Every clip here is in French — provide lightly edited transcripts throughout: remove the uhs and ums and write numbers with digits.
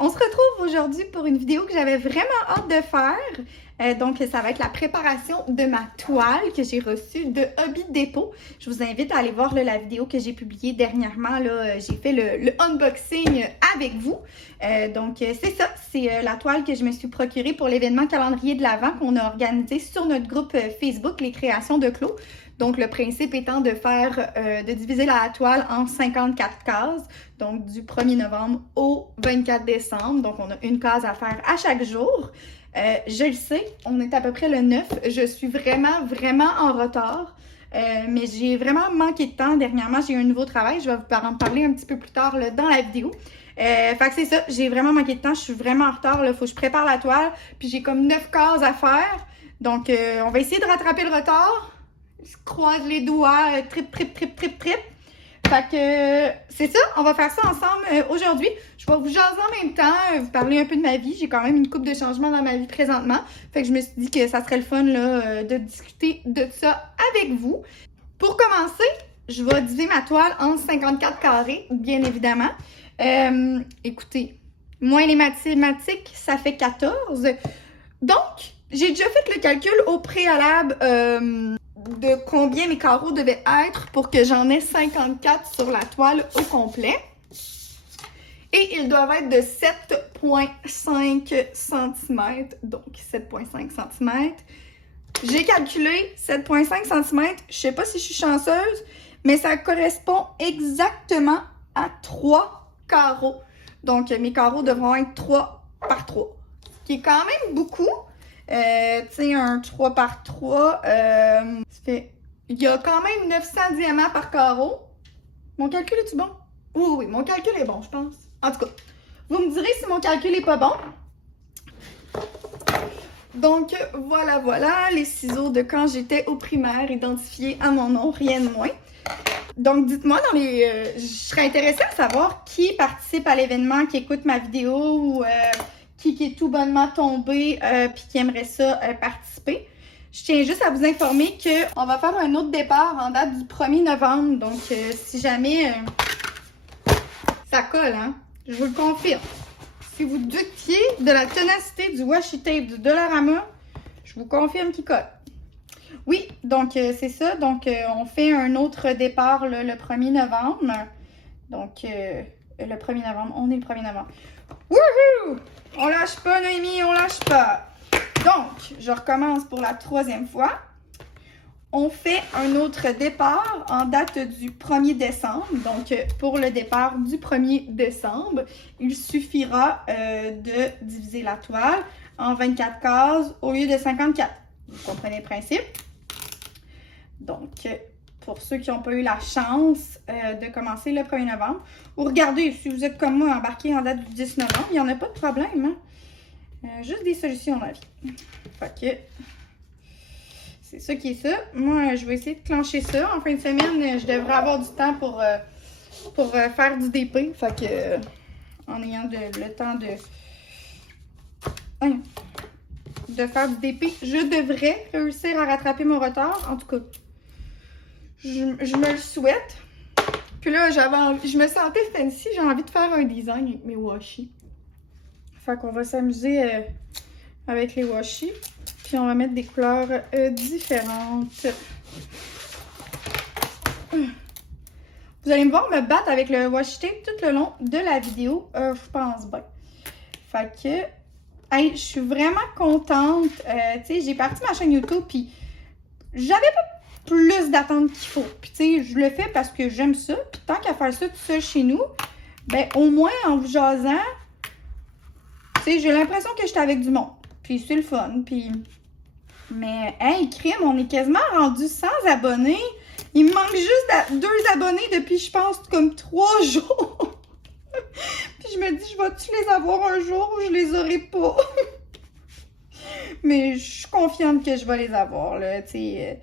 On se retrouve aujourd'hui pour une vidéo que j'avais vraiment hâte de faire. Donc, ça va être la préparation de ma toile que j'ai reçue de Hobby Dépôt. Je vous invite à aller voir la vidéo que j'ai publiée dernièrement. J'ai fait le unboxing avec vous. Donc, c'est ça. C'est la toile que je me suis procurée pour l'événement calendrier de l'Avent qu'on a organisé sur notre groupe Facebook, Les Créations de Clos. Donc, le principe étant de diviser la toile en 54 cases, donc du 1er novembre au 24 décembre. Donc, on a une case à faire à chaque jour. Je le sais, on est à peu près le 9. Je suis vraiment en retard. Mais j'ai vraiment manqué de temps. Dernièrement, j'ai eu un nouveau travail. Je vais vous en parler un petit peu plus tard là, dans la vidéo. Fait que c'est ça, j'ai vraiment manqué de temps. Je suis vraiment en retard. Il faut que je prépare la toile. Puis j'ai comme 9 cases à faire. Donc, on va essayer de rattraper le retard. Je croise les doigts, trip. Fait que c'est ça, on va faire ça ensemble aujourd'hui. Je vais vous jaser en même temps, vous parler un peu de ma vie. J'ai quand même une couple de changements dans ma vie présentement. Fait que je me suis dit que ça serait le fun là, de discuter de ça avec vous. Pour commencer, je vais diviser ma toile en 54 carrés, bien évidemment. Écoutez, moins les mathématiques, ça fait 14. Donc, j'ai déjà fait le calcul au préalable de combien mes carreaux devaient être pour que j'en ai 54 sur la toile au complet. Et ils doivent être de 7,5 cm. Donc, 7,5 cm. J'ai calculé 7,5 cm. Je sais pas si je suis chanceuse, mais ça correspond exactement à 3 carreaux. Donc, mes carreaux devront être 3 par 3. Ce qui est quand même beaucoup. Tu sais, un 3 par 3, ça fait... Il y a quand même 900 diamants par carreau. Mon calcul est-tu bon? Oui, mon calcul est bon, je pense. En tout cas, vous me direz si mon calcul est pas bon. Donc, voilà, les ciseaux de quand j'étais au primaire, identifiés à mon nom, rien de moins. Donc, dites-moi je serais intéressée à savoir qui participe à l'événement, qui écoute ma vidéo ou... qui est tout bonnement tombé puis qui aimerait ça participer. Je tiens juste à vous informer qu'on va faire un autre départ en date du 1er novembre. Donc, si jamais ça colle, hein, je vous le confirme. Si vous doutiez de la ténacité du washi tape du Dollarama, je vous confirme qu'il colle. Oui, donc c'est ça. Donc, on fait un autre départ le 1er novembre. Donc, le 1er novembre, on est le 1er novembre. Wouhou! On lâche pas, Noémie, on lâche pas. Donc, je recommence pour la 3e fois. On fait un autre départ en date du 1er décembre. Donc, pour le départ du 1er décembre, il suffira de diviser la toile en 24 cases au lieu de 54. Vous comprenez le principe? Donc, pour ceux qui n'ont pas eu la chance de commencer le 1er novembre. Ou regardez, si vous êtes comme moi embarqué en date du 10 novembre, il n'y en a pas de problème. Hein? Juste des solutions dans la vie. Fait que c'est ça qui est ça. Moi, je vais essayer de clencher ça. En fin de semaine, je devrais avoir du temps pour faire du DP. Fait que en ayant le temps de faire du DP, je devrais réussir à rattraper mon retard. En tout cas, je me le souhaite. Puis là, je me sentais fancy, j'ai envie de faire un design avec mes washi. Fait qu'on va s'amuser avec les washi. Puis on va mettre des couleurs différentes. Vous allez me voir me battre avec le washi tape tout le long de la vidéo, je pense bien. Fait que, hey, je suis vraiment contente. Tu sais, j'ai parti ma chaîne YouTube, puis j'avais pas plus d'attente qu'il faut. Puis tu sais, je le fais parce que j'aime ça. Puis tant qu'à faire ça tout seul chez nous, ben au moins en vous jasant, tu sais, j'ai l'impression que j'étais avec du monde. Puis c'est le fun. Puis, mais hey, crime, on est quasiment rendu 100 abonnés. Il me manque juste 2 abonnés depuis, je pense, comme 3 jours. Puis je me dis, je vais-tu les avoir un jour ou je les aurai pas? Mais je suis confiante que je vais les avoir, là, tu sais.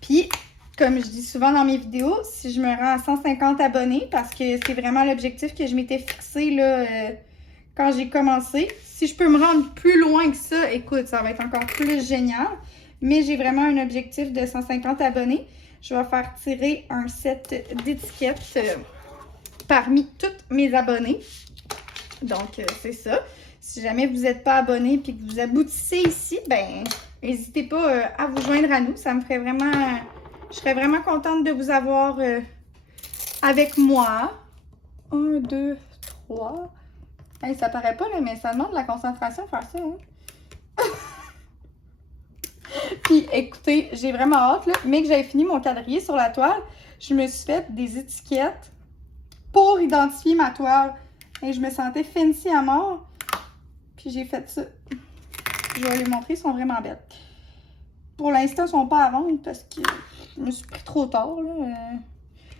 Puis, comme je dis souvent dans mes vidéos, si je me rends à 150 abonnés, parce que c'est vraiment l'objectif que je m'étais fixé là, quand j'ai commencé. Si je peux me rendre plus loin que ça, écoute, ça va être encore plus génial. Mais j'ai vraiment un objectif de 150 abonnés. Je vais faire tirer un set d'étiquettes parmi tous mes abonnés. Donc, c'est ça. Si jamais vous n'êtes pas abonné et que vous aboutissez ici, ben, n'hésitez pas à vous joindre à nous. Ça me ferait vraiment... Je serais vraiment contente de vous avoir avec moi. 1, 2, 3. Hey, ça paraît pas, là, mais ça demande de la concentration de faire ça. Hein? Puis, écoutez, j'ai vraiment hâte, là, mais que j'avais fini mon quadrillé sur la toile, je me suis fait des étiquettes pour identifier ma toile. Et je me sentais fancy à mort. Puis, j'ai fait ça. Je vais les montrer, ils sont vraiment belles. Pour l'instant, ils sont pas à vendre parce que je me suis pris trop tard, là.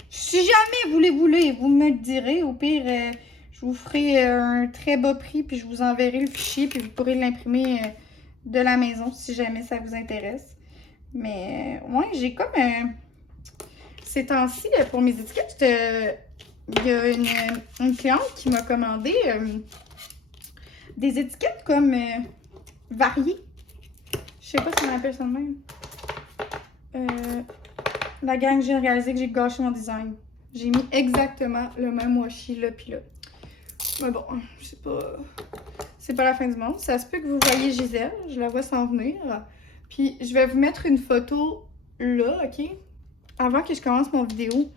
Si jamais vous les voulez, vous me le direz. Au pire, je vous ferai un très bas prix, puis je vous enverrai le fichier, puis vous pourrez l'imprimer de la maison si jamais ça vous intéresse. Mais ouais, j'ai comme ces temps-ci, pour mes étiquettes, il y a une cliente qui m'a commandé des étiquettes comme variées. Je sais pas si on appelle ça de même. La gang, j'ai réalisé que j'ai gâché mon design. J'ai mis exactement le même washi là puis là. Mais bon, c'est pas la fin du monde. Ça se peut que vous voyez Gisèle, je la vois s'en venir. Puis je vais vous mettre une photo là, ok? Avant que je commence mon vidéo,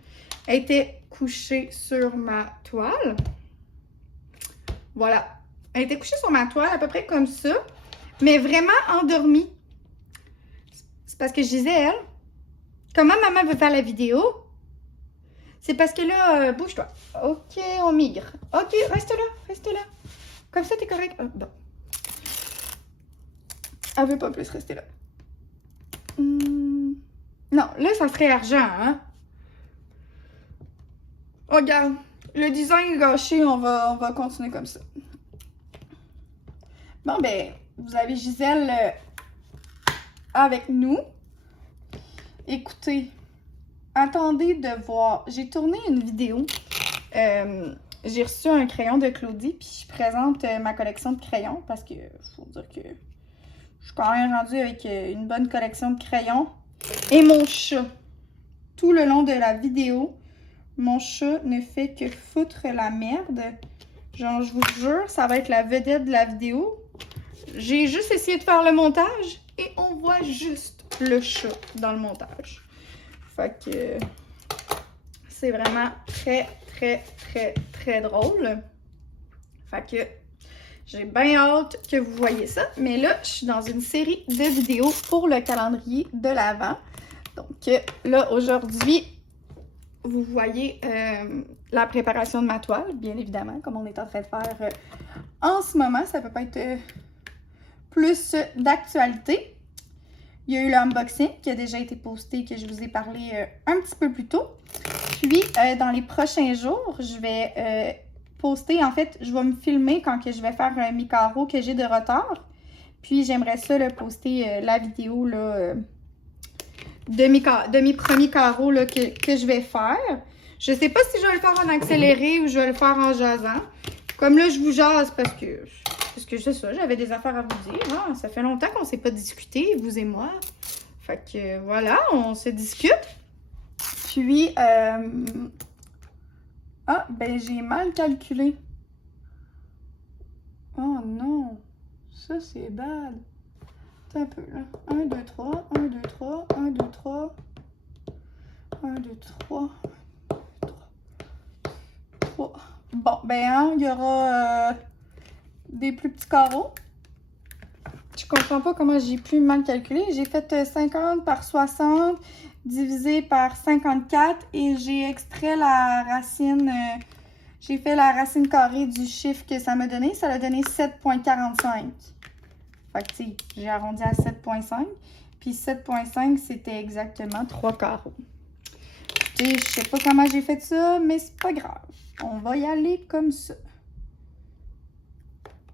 elle était couchée sur ma toile. Voilà. Elle était couchée sur ma toile à peu près comme ça, mais vraiment endormie. C'est parce que Gisèle, comment maman veut faire la vidéo? C'est parce que là, bouge-toi. Ok, on migre. Ok, reste là, reste là. Comme ça, t'es correct. Oh, bon. Elle veut pas plus rester là. Non, là, ça serait argent, hein? Oh, regarde, le design est gâché, on va continuer comme ça. Bon, ben, vous avez Gisèle avec nous. Écoutez, attendez de voir. J'ai tourné une vidéo. J'ai reçu un crayon de Claudie, puis je présente ma collection de crayons parce que faut dire que je suis quand même rendue avec une bonne collection de crayons. Et mon chat, tout le long de la vidéo, mon chat ne fait que foutre la merde. Genre, je vous jure, ça va être la vedette de la vidéo. J'ai juste essayé de faire le montage et on voit juste le chat dans le montage. Fait que c'est vraiment très, très, très, très drôle. Fait que j'ai bien hâte que vous voyez ça. Mais là, je suis dans une série de vidéos pour le calendrier de l'Avent. Donc là, aujourd'hui, vous voyez la préparation de ma toile, bien évidemment, comme on est en train de faire en ce moment. Ça peut pas être plus d'actualité. Il y a eu l'unboxing qui a déjà été posté, que je vous ai parlé un petit peu plus tôt. Puis, dans les prochains jours, je vais poster, en fait, je vais me filmer quand que je vais faire mes carreaux que j'ai de retard. Puis, j'aimerais ça, là, poster la vidéo là, de mes premiers carreaux là, que je vais faire. Je sais pas si je vais le faire en accéléré ou je vais le faire en jasant. Comme là, je vous jase parce que c'est ça, j'avais des affaires à vous dire. Hein. Ça fait longtemps qu'on ne s'est pas discuté, vous et moi. Fait que voilà, on se discute. Puis, ah, ben j'ai mal calculé. Oh non, ça c'est bad. Attends un peu là. 1, 2, 3, 1, 2, 3, 1, 2, 3, 1, 2, 3, 3. Bon, ben hein, il y aura des plus petits carreaux. Je comprends pas comment j'ai pu mal calculer. J'ai fait 50 par 60 divisé par 54 et j'ai extrait la racine. J'ai fait la racine carrée du chiffre que ça m'a donné. Ça a donné 7,45. Fait que, tu sais, j'ai arrondi à 7,5. Puis 7,5, c'était exactement 3 carreaux. Je sais pas comment j'ai fait ça, mais c'est pas grave. On va y aller comme ça.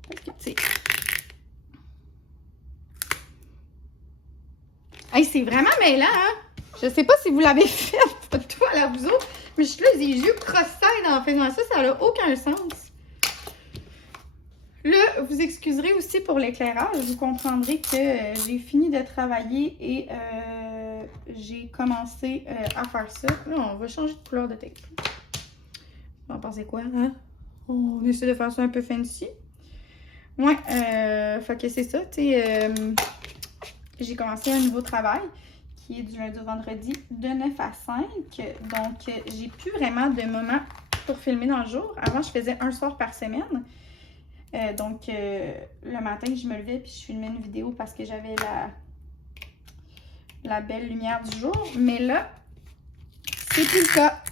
Parce que, tu sais... Hey, c'est vraiment mêlant, hein? Je sais pas si vous l'avez fait, votre toile à vous autres, mais je suis là, les yeux cross-eyed en faisant ça, ça n'a aucun sens. Là, vous excuserez aussi pour l'éclairage, vous comprendrez que j'ai fini de travailler et j'ai commencé à faire ça. Là, on va changer de couleur de tape. Vous en pensez quoi, hein? On essaie de faire ça un peu fancy. Ouais, fait que c'est ça, tu sais, j'ai commencé un nouveau travail qui est du lundi au vendredi de 9 à 5. Donc, j'ai plus vraiment de moments pour filmer dans le jour. Avant, je faisais un soir par semaine. Donc, le matin, je me levais puis je filmais une vidéo parce que j'avais la belle lumière du jour. Mais là, c'est plus le cas.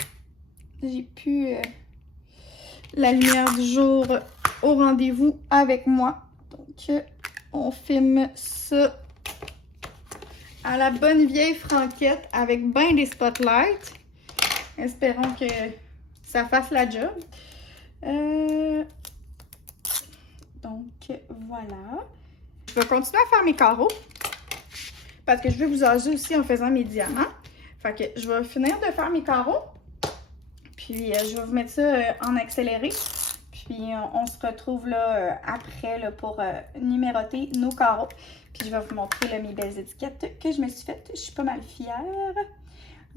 J'ai plus la lumière du jour au rendez-vous avec moi. Donc, on filme ça à la bonne vieille franquette avec bien des spotlights. Espérons que ça fasse la job. Donc, voilà. Je vais continuer à faire mes carreaux parce que je veux vous ager aussi en faisant mes diamants. Fait que je vais finir de faire mes carreaux. Puis, je vais vous mettre ça en accéléré. Puis, on se retrouve là après là, pour numéroter nos carreaux. Puis, je vais vous montrer là, mes belles étiquettes que je me suis faites. Je suis pas mal fière.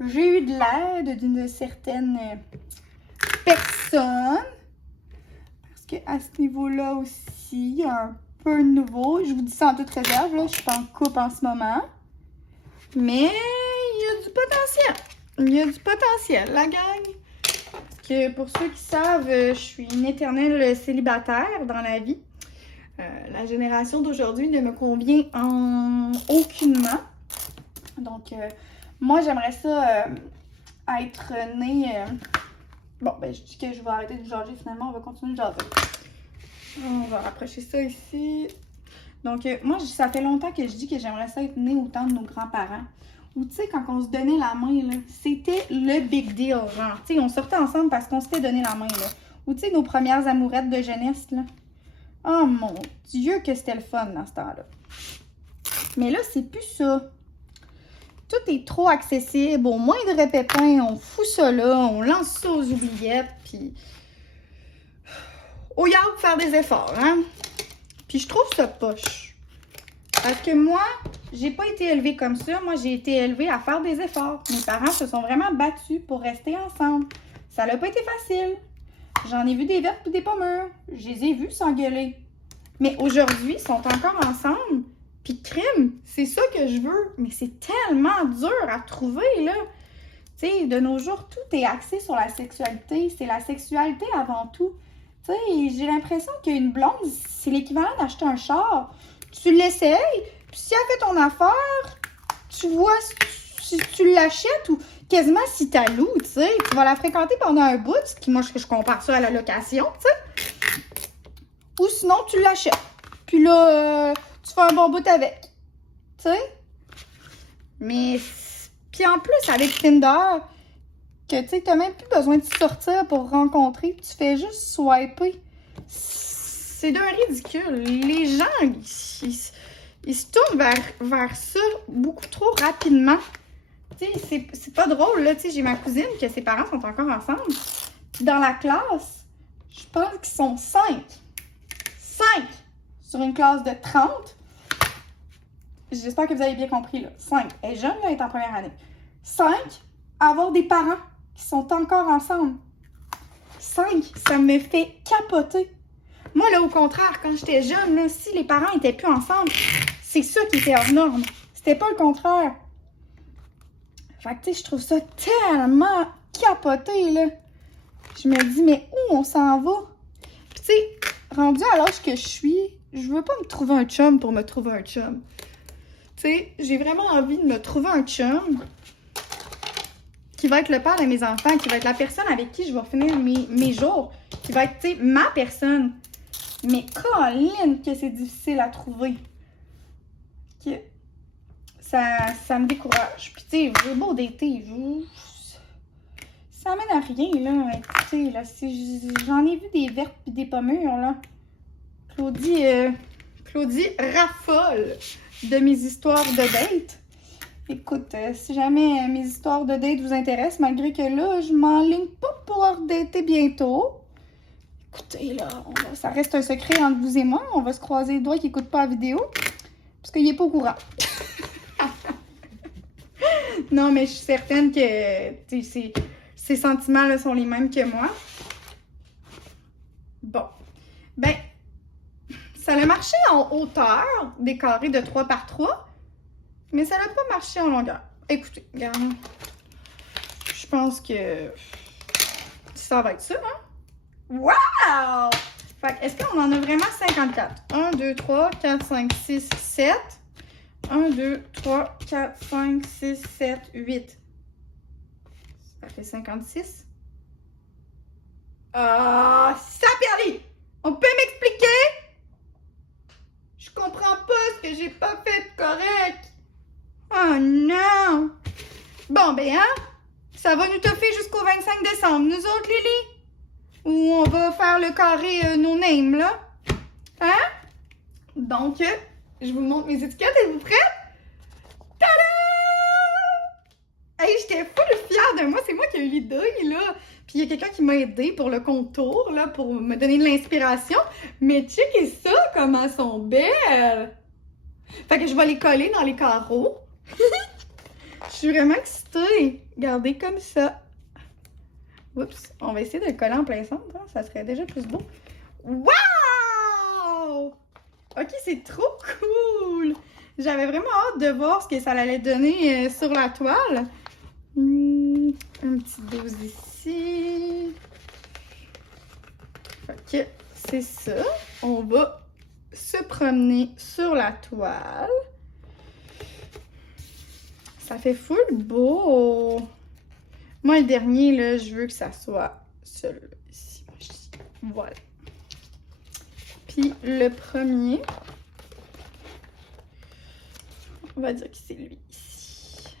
J'ai eu de l'aide d'une certaine personne. Parce qu'à ce niveau-là aussi, il y a un peu de nouveau. Je vous dis ça en toute réserve. Là, je suis en couple en ce moment. Mais il y a du potentiel. Il y a du potentiel, la gang. Parce que pour ceux qui savent, je suis une éternelle célibataire dans la vie. La génération d'aujourd'hui ne me convient aucunement. Donc, moi, j'aimerais ça être née... Bon, ben, je dis que je vais arrêter de jaser finalement. On va continuer de jaser. On va rapprocher ça ici. Donc, moi, ça fait longtemps que je dis que j'aimerais ça être née au temps de nos grands-parents. Ou, tu sais, quand on se donnait la main, là, c'était le big deal, genre. Tu sais, on sortait ensemble parce qu'on s'était donné la main, là. Ou, tu sais, nos premières amourettes de jeunesse, là. Oh, mon Dieu, que c'était le fun dans ce temps-là. Mais là, c'est plus ça. Tout est trop accessible. Au moindre pépin, on fout ça là, on lance ça aux oubliettes, puis... Au yard, faire des efforts, hein? Puis je trouve ça poche. Parce que moi, j'ai pas été élevée comme ça. Moi, j'ai été élevée à faire des efforts. Mes parents se sont vraiment battus pour rester ensemble. Ça n'a pas été facile. J'en ai vu des vertes et des pommures. Je les ai vus s'engueuler. Mais aujourd'hui, ils sont encore ensemble. Puis crime, c'est ça que je veux. Mais c'est tellement dur à trouver, là. Tu sais, de nos jours, tout est axé sur la sexualité. C'est la sexualité avant tout. Tu sais, j'ai l'impression qu'une blonde, c'est l'équivalent d'acheter un char. Tu l'essayes, puis si elle fait ton affaire, tu vois si tu l'achètes ou quasiment si tu la loues, tu sais. Tu vas la fréquenter pendant un bout, ce qui, moi, je compare ça à la location, tu sais. Ou sinon, tu l'achètes. Puis là, tu fais un bon bout avec, tu sais. Mais, puis en plus, avec Tinder, que tu sais, t'as même plus besoin de sortir pour rencontrer. Tu fais juste swiper. C'est d'un ridicule. Les gens, ils se tournent vers ça beaucoup trop rapidement. Tu sais, c'est pas drôle, là. Tu sais, j'ai ma cousine que ses parents sont encore ensemble. Puis dans la classe, je pense qu'ils sont 5. 5 sur une classe de 30. J'espère que vous avez bien compris, là. 5. Elle est jeune, là, elle est en première année. 5, avoir des parents qui sont encore ensemble. 5, ça me fait capoter. Moi, là, au contraire, quand j'étais jeune, là, si les parents étaient plus ensemble, c'est ça qui était hors norme. C'était pas le contraire. Fait que, tu sais, je trouve ça tellement capoté, là. Je me dis, mais où on s'en va? Puis, tu sais, rendu à l'âge que je suis, je veux pas me trouver un chum pour me trouver un chum. Tu sais, j'ai vraiment envie de me trouver un chum qui va être le père de mes enfants, qui va être la personne avec qui je vais finir mes jours, qui va être, tu sais, ma personne. Mais Colline, que c'est difficile à trouver. Que ça me décourage. Puis, tu sais, j'ai beau d'été, ça mène à rien, là. Écoutez, là, j'en ai vu des vertes puis des pommures, là. Claudie raffole de mes histoires de date. Écoute, si jamais mes histoires de date vous intéressent, malgré que là, je m'enligne pas pour redater bientôt. Écoutez, là, ça reste un secret entre vous et moi. On va se croiser les doigts qui n'écoutent pas la vidéo. Parce qu'il n'est pas au courant. Non, mais je suis certaine que ces sentiments-là sont les mêmes que moi. Ça a marché en hauteur, des carrés de 3 par 3, mais ça n'a pas marché en longueur. Écoutez, regarde. Je pense que ça va être ça, hein? Wow! Fait que, est-ce qu'on en a vraiment 54? 1, 2, 3, 4, 5, 6, 7. 1, 2, 3, 4, 5, 6, 7, 8. Ça fait 56. Ah, ça perdu! On peut m'expliquer? Je comprends pas ce que j'ai pas fait de correct. Oh non! Bon, ben, hein? Ça va nous toffer jusqu'au 25 décembre, nous autres, Lily? Ou on va faire le carré no name, là? Hein? Donc, je vous montre mes étiquettes. Êtes-vous prêtes? Tada! Hey, j'étais full fière de moi. C'est moi qui ai eu l'idée, là. Puis il y a quelqu'un qui m'a aidé pour le contour, là, pour me donner de l'inspiration. Mais checkez ça, comment elles sont belles! Fait que je vais les coller dans les carreaux. Je suis vraiment excitée. Regardez comme ça. Oups, on va essayer de le coller en plein centre. Hein? Ça serait déjà plus beau. Wow! Ok, c'est trop cool! J'avais vraiment hâte de voir ce que ça allait donner sur la toile. Un petit dose ici. Ok, c'est ça. On va se promener sur la toile. Ça fait full beau! Moi, le dernier, là, je veux que ça soit celui-là, ici. Voilà. Puis, le premier, on va dire que c'est lui, ici.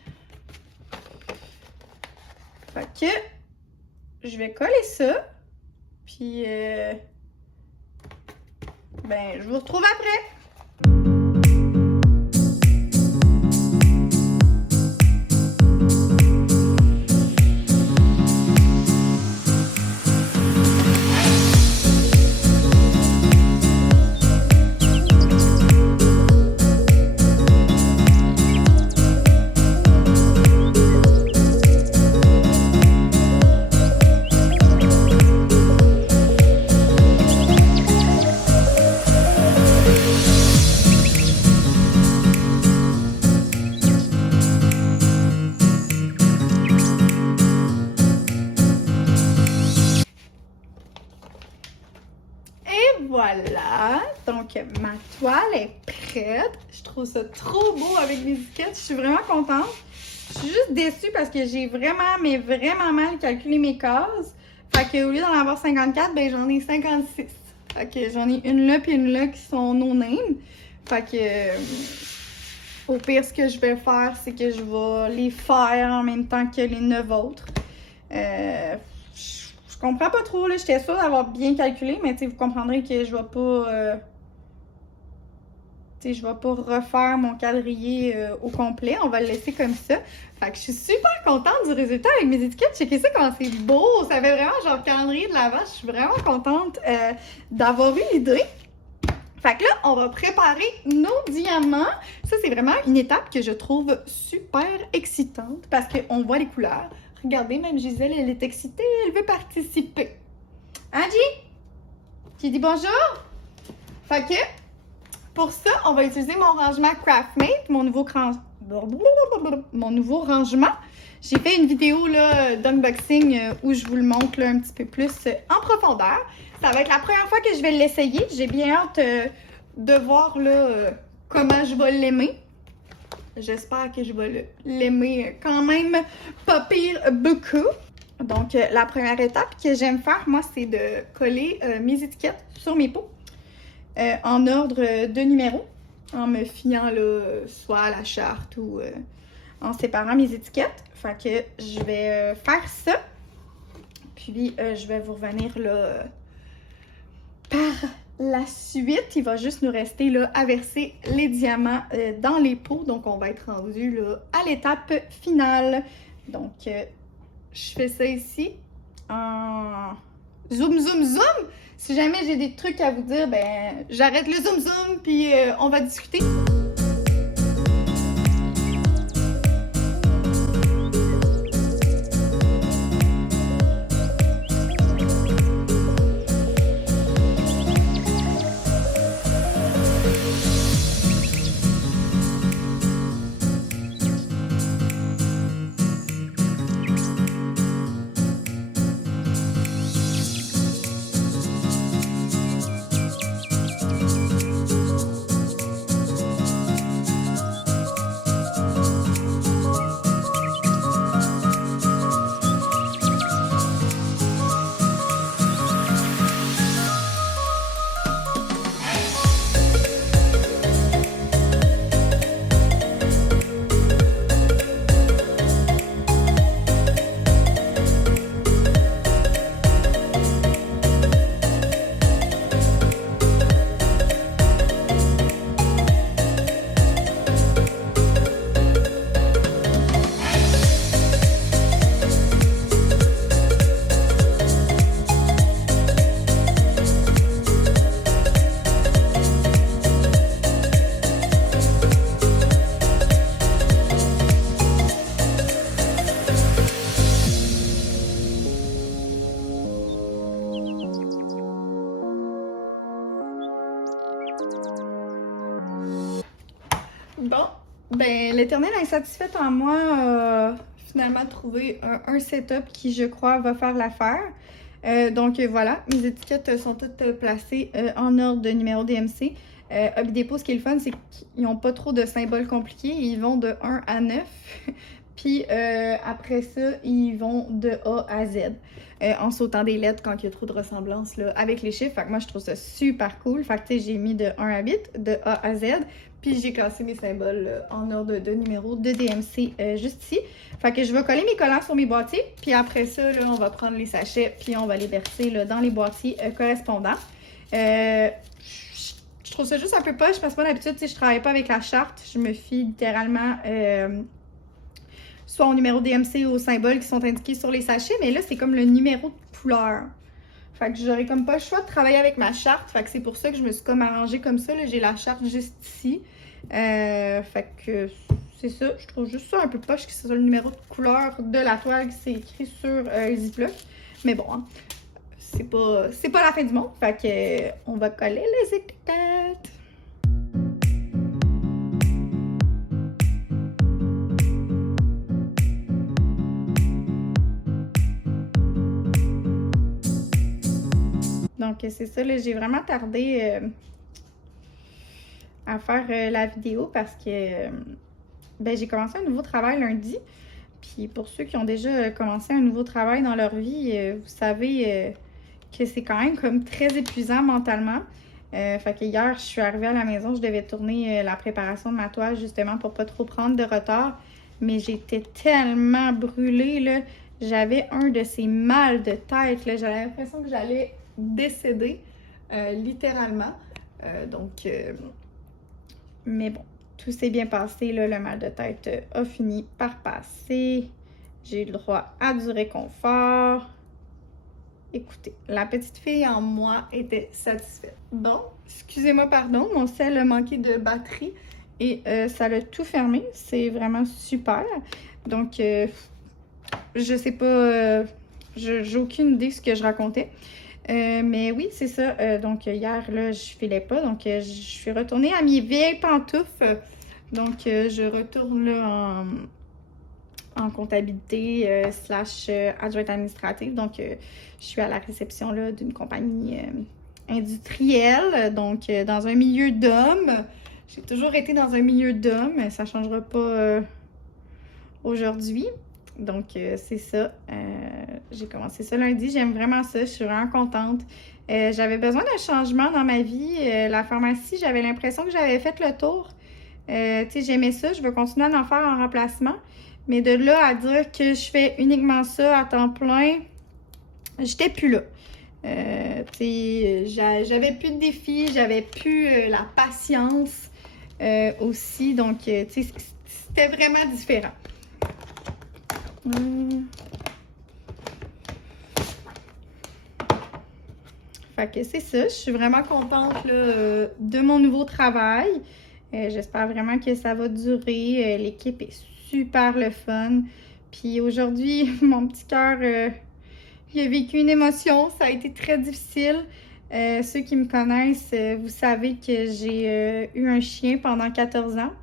Fait que, je vais coller ça. Puis, ben, je vous retrouve après. Voilà, donc ma toile est prête. Je trouve ça trop beau avec mes étiquettes. Je suis vraiment contente. Je suis juste déçue parce que j'ai vraiment, mais vraiment mal calculé mes cases. Fait qu'au lieu d'en avoir 54, ben j'en ai 56. Fait que j'en ai une là puis une là qui sont no name. Fait que au pire, ce que je vais faire, c'est que je vais les faire en même temps que les 9 autres. Je comprends pas trop, là. J'étais sûre d'avoir bien calculé, mais vous comprendrez que je vais pas... je vais pas refaire mon quadrillé au complet. On va le laisser comme ça. Fait que je suis super contente du résultat avec mes étiquettes. Checkez ça quand c'est beau. Ça fait vraiment genre calendrier de l'Avent. Je suis vraiment contente d'avoir eu l'idée. Fait que là, on va préparer nos diamants. Ça, c'est vraiment une étape que je trouve super excitante parce qu'on voit les couleurs. Regardez, même Gisèle, elle est excitée, elle veut participer. Angie? Qui dit bonjour? Fait que, pour ça, on va utiliser mon rangement Craftmate, mon nouveau rangement. J'ai fait une vidéo d'unboxing où je vous le montre là, un petit peu plus en profondeur. Ça va être la première fois que je vais l'essayer. J'ai bien hâte de voir comment je vais l'aimer. J'espère que je vais l'aimer quand même pas pire beaucoup. Donc, la première étape que j'aime faire, moi, c'est de coller mes étiquettes sur mes pots en ordre de numéros, en me fiant là, soit à la charte ou en séparant mes étiquettes. Fait que je vais faire ça. Puis, je vais vous revenir là par la suite. Il va juste nous rester là à verser les diamants dans les pots. Donc, on va être rendu là à l'étape finale. Donc, je fais ça ici en zoom, zoom, zoom. Si jamais j'ai des trucs à vous dire, ben j'arrête le zoom, zoom, puis on va discuter. Ben, l'éternelle insatisfaite en moi a finalement trouvé un setup qui, je crois, va faire l'affaire. Donc voilà, mes étiquettes sont toutes placées en ordre de numéro DMC. Hobby Depot, ce qui est le fun, c'est qu'ils n'ont pas trop de symboles compliqués. Ils vont de 1 à 9. Puis après ça, ils vont de A à Z. En sautant des lettres quand il y a trop de ressemblances là, avec les chiffres. Fait que moi, je trouve ça super cool. Fait que tu sais, j'ai mis de 1 à 8, de A à Z. Puis j'ai classé mes symboles en ordre de numéro de DMC juste ici. Fait que je vais coller mes collants sur mes boîtiers. Puis après ça, là, on va prendre les sachets. Puis on va les verser là, dans les boîtiers correspondants. Je trouve ça juste un peu poche parce que moi, d'habitude, je travaille pas avec la charte. Je me fie littéralement soit au numéro DMC ou aux symboles qui sont indiqués sur les sachets. Mais là, c'est comme le numéro de couleur. Fait que j'aurais comme pas le choix de travailler avec ma charte. Fait que c'est pour ça que je me suis comme arrangée comme ça. J'ai la charte juste ici. Fait que c'est ça. Je trouve juste ça un peu poche que c'est le numéro de couleur de la toile qui s'est écrit sur les Ziploc. Mais bon, hein, c'est pas la fin du monde. Fait que on va coller les étiquettes. Donc, c'est ça, j'ai vraiment tardé à faire la vidéo parce que ben, j'ai commencé un nouveau travail lundi. Puis pour ceux qui ont déjà commencé un nouveau travail dans leur vie, vous savez que c'est quand même comme très épuisant mentalement. Fait que hier, je suis arrivée à la maison, je devais tourner la préparation de ma toile justement pour pas trop prendre de retard. Mais j'étais tellement brûlée, là. J'avais un de ces mal de tête, là. J'avais l'impression que j'allais décéder, littéralement. Mais bon, tout s'est bien passé, là. Le mal de tête a fini par passer. J'ai eu le droit à du réconfort. Écoutez, la petite fille en moi était satisfaite. Bon, excusez-moi, pardon, mon sel a manqué de batterie et ça l'a tout fermé. C'est vraiment super. Donc, je sais pas, j'ai aucune idée de ce que je racontais. Mais oui, c'est ça. Donc, hier, là, je filais pas. Donc, je suis retournée à mes vieilles pantoufles. Donc, je retourne là en comptabilité / adjointe administrative. Donc, je suis à la réception là, d'une compagnie industrielle. Donc, dans un milieu d'hommes. J'ai toujours été dans un milieu d'hommes. Ça ne changera pas aujourd'hui. Donc, c'est ça. J'ai commencé ça lundi. J'aime vraiment ça. Je suis vraiment contente. J'avais besoin d'un changement dans ma vie. La pharmacie, j'avais l'impression que j'avais fait le tour. Tu sais, j'aimais ça. Je veux continuer à en faire en remplacement. Mais de là à dire que je fais uniquement ça à temps plein, j'étais plus là. Tu sais, j'avais plus de défis, j'avais plus la patience aussi. Donc, tu sais, c'était vraiment différent. Fait que c'est ça, je suis vraiment contente là, de mon nouveau travail. J'espère vraiment que ça va durer. L'équipe est super le fun. Puis aujourd'hui, mon petit cœur, il a vécu une émotion. Ça a été très difficile. Ceux qui me connaissent, vous savez que j'ai eu un chien pendant 14 ans.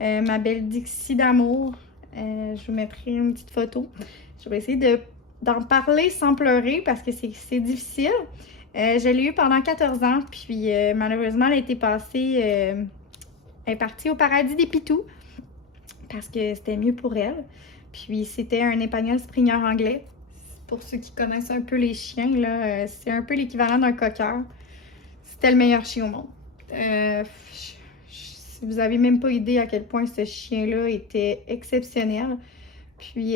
Ma belle Dixie d'amour. Je vous mettrai une petite photo. Je vais essayer d'en parler sans pleurer parce que c'est difficile. Je l'ai eu pendant 14 ans. Puis malheureusement, elle a été passée... elle est partie au paradis des pitous parce que c'était mieux pour elle. Puis c'était un épagneul Springer anglais. Pour ceux qui connaissent un peu les chiens, là, c'est un peu l'équivalent d'un cocker. C'était le meilleur chien au monde. Vous n'avez même pas idée à quel point ce chien-là était exceptionnel. Puis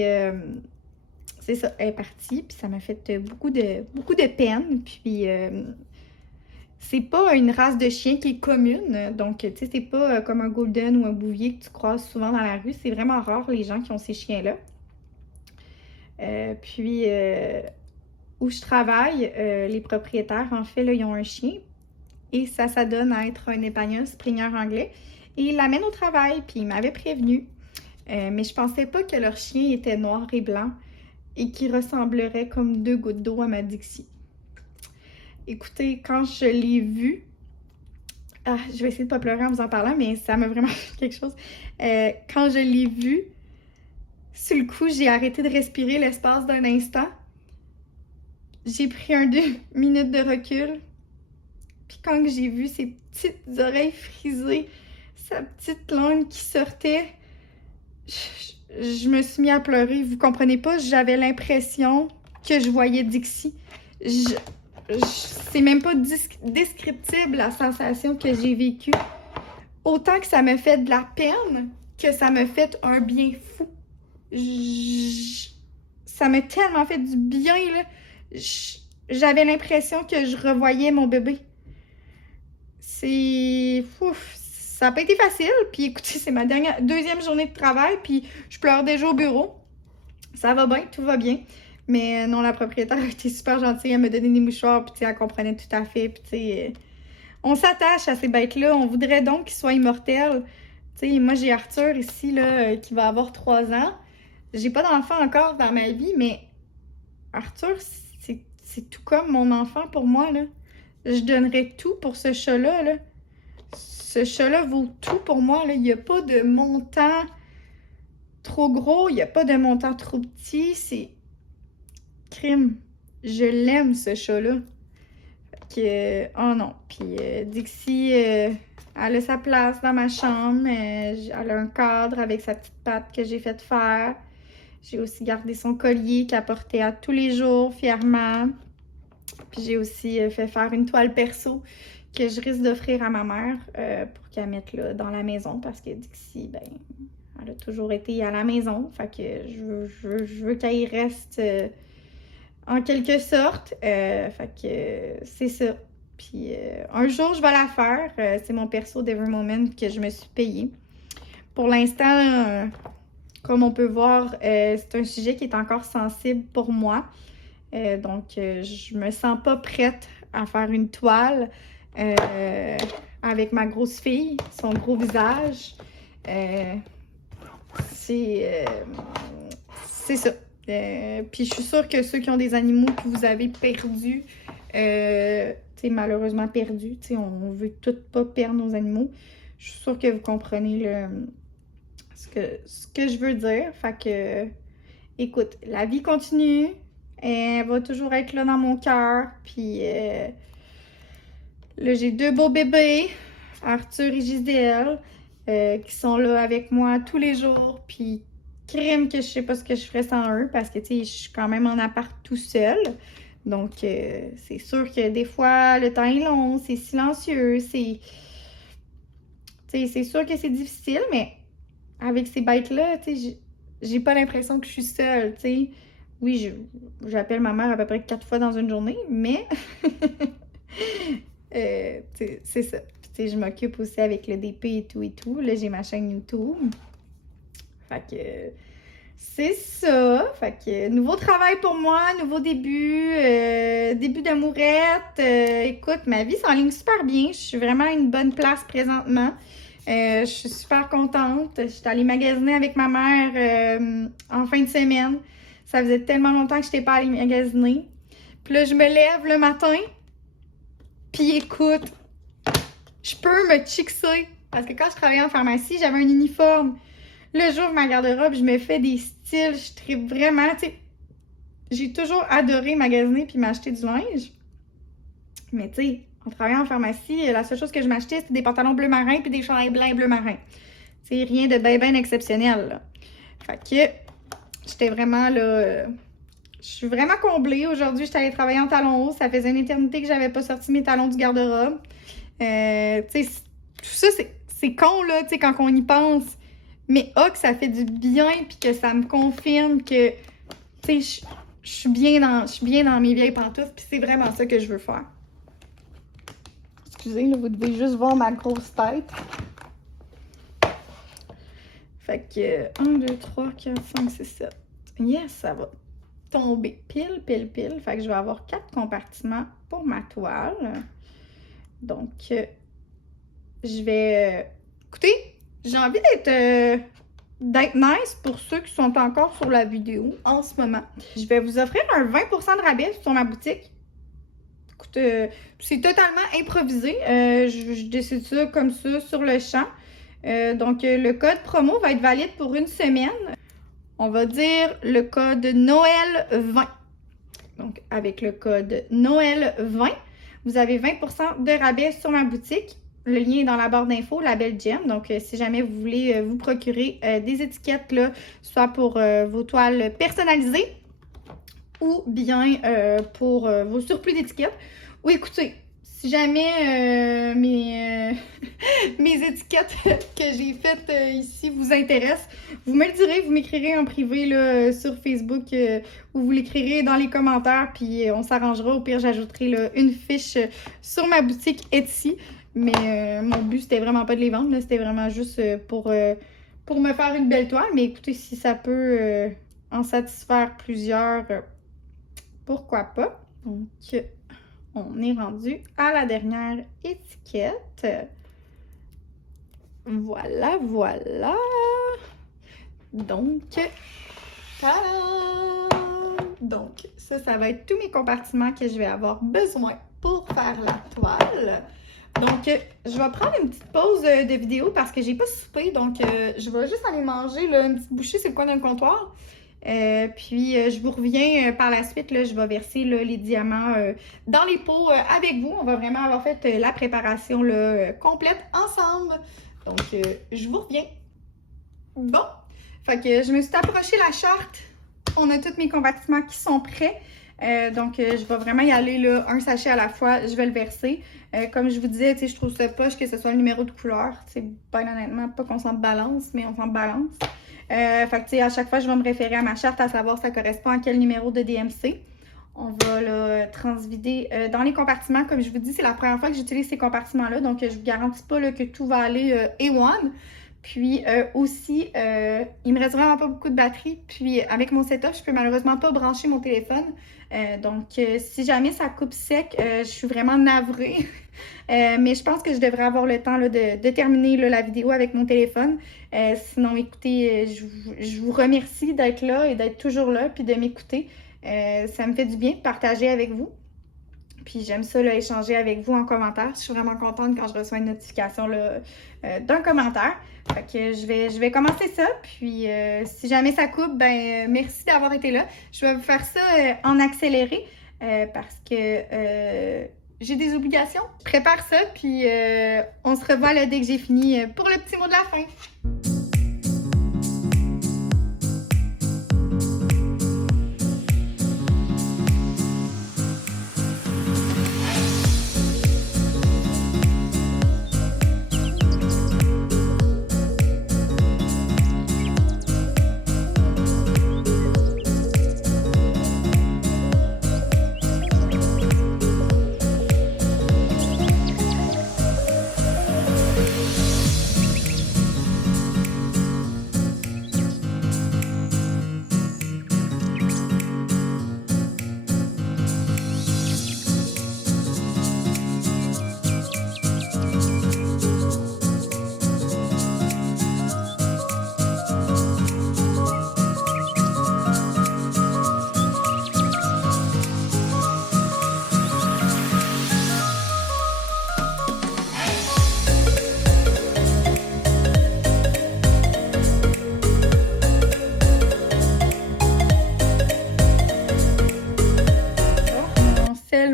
c'est ça, elle est partie. Puis ça m'a fait beaucoup de peine. Puis c'est pas une race de chien qui est commune. Donc, tu sais, c'est pas comme un golden ou un bouvier que tu croises souvent dans la rue. C'est vraiment rare les gens qui ont ces chiens-là. Puis, où je travaille, les propriétaires, en fait, là, ils ont un chien. Et ça donne à être un épagneul Springer anglais. Et ils l'amènent au travail, puis ils m'avaient prévenu. Mais je pensais pas que leur chien était noir et blanc et qu'il ressemblerait comme 2 gouttes d'eau à ma Dixie. Écoutez, quand je l'ai vu, Ah, je vais essayer de pas pleurer en vous en parlant, mais ça m'a vraiment fait quelque chose. Quand je l'ai vu, sur le coup, j'ai arrêté de respirer l'espace d'un instant. J'ai pris 2 minutes de recul. Puis quand j'ai vu ses petites oreilles frisées, sa petite langue qui sortait, je me suis mis à pleurer. Vous comprenez pas? J'avais l'impression que je voyais Dixie. C'est même pas descriptible la sensation que j'ai vécue. Autant que ça me fait de la peine, que ça me fait un bien fou. Ça m'a tellement fait du bien, là. J'avais l'impression que je revoyais mon bébé. C'est... Ouf, ça n'a pas été facile. Puis écoutez, c'est ma deuxième journée de travail, puis je pleure déjà au bureau. Ça va bien, tout va bien. Mais non, la propriétaire a été super gentille. Elle me donnait des mouchoirs, puis elle comprenait tout à fait. Puis tu sais, on s'attache à ces bêtes-là. On voudrait donc qu'ils soient immortels. Tu sais, moi, j'ai Arthur ici, là, qui va avoir 3 ans. J'ai pas d'enfant encore dans ma vie, mais Arthur, c'est tout comme mon enfant pour moi, là. Je donnerais tout pour ce chat-là, là. Ce chat-là vaut tout pour moi, là. Il n'y a pas de montant trop gros, il n'y a pas de montant trop petit. C'est crime. Je l'aime, ce chat-là. Oh non. Puis Dixie, elle a sa place dans ma chambre. Elle a un cadre avec sa petite patte que j'ai fait faire. J'ai aussi gardé son collier qu'elle portait à tous les jours, fièrement. Puis j'ai aussi fait faire une toile perso que je risque d'offrir à ma mère pour qu'elle mette là, dans la maison. Parce que Dixie, ben, elle a toujours été à la maison. Fait que je veux qu'elle y reste en quelque sorte. Fait que c'est ça. Puis un jour, je vais la faire. C'est mon perso d'Ever Moment que je me suis payé. Pour l'instant, comme on peut voir, c'est un sujet qui est encore sensible pour moi. Donc, je me sens pas prête à faire une toile avec ma grosse fille, son gros visage. C'est ça. Puis je suis sûre que ceux qui ont des animaux que vous avez perdus, malheureusement perdus, on veut tout pas perdre nos animaux. Je suis sûre que vous comprenez ce que je veux dire. Fait que, écoute, la vie continue. Elle va toujours être là dans mon cœur. Puis là, j'ai 2 beaux bébés, Arthur et Gisèle, qui sont là avec moi tous les jours. Puis crime que je sais pas ce que je ferais sans eux parce que, tu sais, je suis quand même en appart tout seul. Donc, c'est sûr que des fois, le temps est long, c'est silencieux, c'est sûr que c'est difficile, mais avec ces bêtes-là, tu sais, j'ai pas l'impression que je suis seule, tu sais. Oui, j'appelle ma mère à peu près 4 fois dans une journée, mais c'est ça. Puis, je m'occupe aussi avec le DP et tout. Là, j'ai ma chaîne YouTube. Fait que c'est ça. Fait que nouveau travail pour moi, nouveau début, début d'amourette. Écoute, ma vie s'enligne super bien. Je suis vraiment à une bonne place présentement. Je suis super contente. Je suis allée magasiner avec ma mère en fin de semaine. Ça faisait tellement longtemps que je n'étais pas allée magasiner. Puis là, je me lève le matin. Puis écoute, je peux me chixer. Parce que quand je travaillais en pharmacie, j'avais un uniforme. Là, j'ouvre ma garde-robe, je me fais des styles. Je tripe vraiment, tu sais. J'ai toujours adoré magasiner puis m'acheter du linge. Mais tu sais, en travaillant en pharmacie, la seule chose que je m'achetais, c'était des pantalons bleu marin puis des chandails blancs et bleu marin. C'est rien de bien exceptionnel, là. Fait que j'étais vraiment là. Je suis vraiment comblée. Aujourd'hui, j'étais allée travailler en talons hauts. Ça faisait une éternité que j'avais pas sorti mes talons du garde-robe. Tu sais, tout ça, c'est con, là, tu sais, quand on y pense. Mais que ça fait du bien, puis que ça me confirme que, tu sais, je suis bien dans mes vieilles pantoufles, puis c'est vraiment ça que je veux faire. Excusez, là, vous devez juste voir ma grosse tête. Fait que 1, 2, 3, 4, 5, 6, 7. Yes, ça va tomber pile. Fait que je vais avoir 4 compartiments pour ma toile. Donc, je vais... Écoutez, j'ai envie d'être nice pour ceux qui sont encore sur la vidéo en ce moment. Je vais vous offrir un 20% de rabais sur ma boutique. Écoute, c'est totalement improvisé. Je décide ça comme ça sur le champ. Donc, le code promo va être valide pour une semaine. On va dire le code Noël 20. Donc, avec le code Noël 20, vous avez 20% de rabais sur ma boutique. Le lien est dans la barre d'infos, la belle gemme. Donc, si jamais vous voulez vous procurer des étiquettes, là, soit pour vos toiles personnalisées ou bien pour vos surplus d'étiquettes. Ou écoutez, si jamais mes étiquettes que j'ai faites ici vous intéressent, vous me le direz, vous m'écrirez en privé là, sur Facebook ou vous l'écrirez dans les commentaires, puis on s'arrangera. Au pire, j'ajouterai là, une fiche sur ma boutique Etsy. Mais mon but, c'était vraiment pas de les vendre, c'était vraiment juste pour me faire une belle toile. Mais écoutez, si ça peut en satisfaire plusieurs, pourquoi pas. Donc, on est rendu à la dernière étiquette. Voilà, voilà. Donc, tada! Donc, ça va être tous mes compartiments que je vais avoir besoin pour faire la toile. Donc, je vais prendre une petite pause de vidéo parce que j'ai pas soupé. Donc, je vais juste aller manger là, une petite bouchée sur le coin d'un comptoir. Puis, je vous reviens par la suite. Là, je vais verser là, les diamants dans les pots avec vous. On va vraiment avoir fait la préparation là, complète ensemble. Donc, je vous reviens. Bon, fait que je me suis approché la charte. On a tous mes compartiments qui sont prêts. Donc, je vais vraiment y aller là, un sachet à la fois. Je vais le verser. Comme je vous disais, je trouve ça poche que ce soit le numéro de couleur. C'est bien honnêtement pas qu'on s'en balance, mais on s'en balance. Fait que, à chaque fois, je vais me référer à ma charte à savoir si ça correspond à quel numéro de DMC. On va là, transvider dans les compartiments. Comme je vous dis, c'est la première fois que j'utilise ces compartiments-là. Donc, je ne vous garantis pas là, que tout va aller A1. Puis aussi, il me reste vraiment pas beaucoup de batterie. Puis avec mon setup, je peux malheureusement pas brancher mon téléphone. Donc, si jamais ça coupe sec, je suis vraiment navrée. Mais je pense que je devrais avoir le temps là, de terminer là, la vidéo avec mon téléphone. Sinon, écoutez, je vous remercie d'être là et d'être toujours là puis de m'écouter. Ça me fait du bien de partager avec vous. Puis j'aime ça, là, échanger avec vous en commentaire. Je suis vraiment contente quand je reçois une notification d'un commentaire. Fait que je vais commencer ça. Puis si jamais ça coupe, ben merci d'avoir été là. Je vais vous faire ça en accéléré parce que j'ai des obligations. Je prépare ça, puis on se revoit là, dès que j'ai fini pour le petit mot de la fin.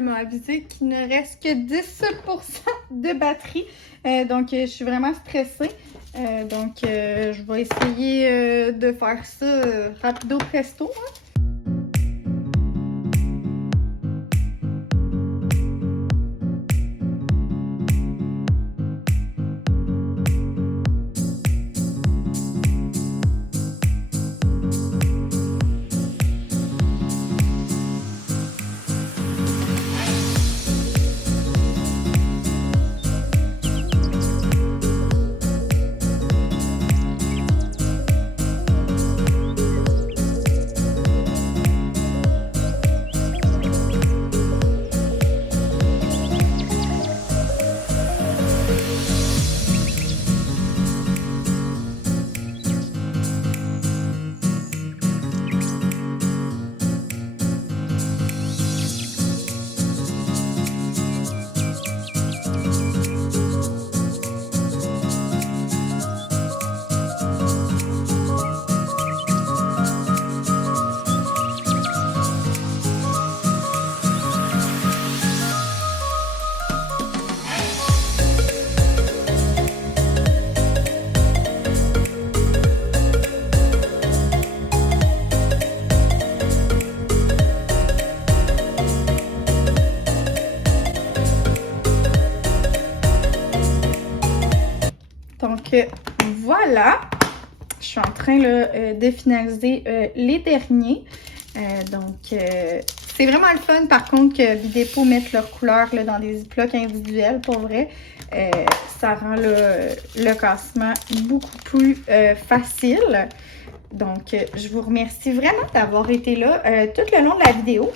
M'a avisé qu'il ne reste que 10% de batterie. Donc, je suis vraiment stressée. Donc, je vais essayer de faire ça rapido presto. Hein. voilà, je suis en train là, de finaliser les derniers. C'est vraiment le fun par contre que Bidepo mette leurs couleurs là, dans des ziplocs individuels, pour vrai. Ça rend le cassement beaucoup plus facile. Donc, je vous remercie vraiment d'avoir été là tout le long de la vidéo.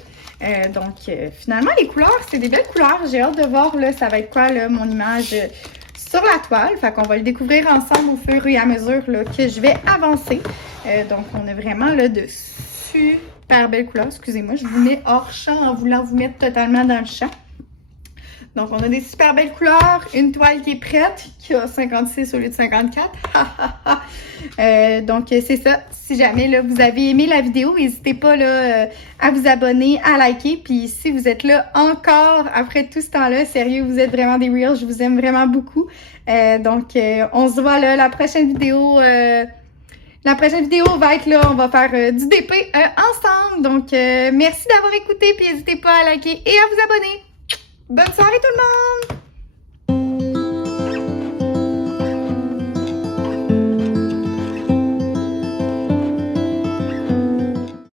Finalement, les couleurs, c'est des belles couleurs. J'ai hâte de voir, là, ça va être quoi, là, mon image sur la toile. Fait qu'on va le découvrir ensemble au fur et à mesure là, que je vais avancer. Donc, on a vraiment là, de super belles couleurs. Excusez-moi, je vous mets hors champ en voulant vous mettre totalement dans le champ. Donc, on a des super belles couleurs, une toile qui est prête, qui a 56 au lieu de 54. Donc, c'est ça. Si jamais là, vous avez aimé la vidéo, n'hésitez pas là, à vous abonner, à liker. Puis, si vous êtes là encore après tout ce temps-là, sérieux, vous êtes vraiment des reals. Je vous aime vraiment beaucoup. On se voit là, la prochaine vidéo. La prochaine vidéo va être là, on va faire du DP ensemble. Donc, merci d'avoir écouté. Puis, n'hésitez pas à liker et à vous abonner. Bonne soirée tout le monde!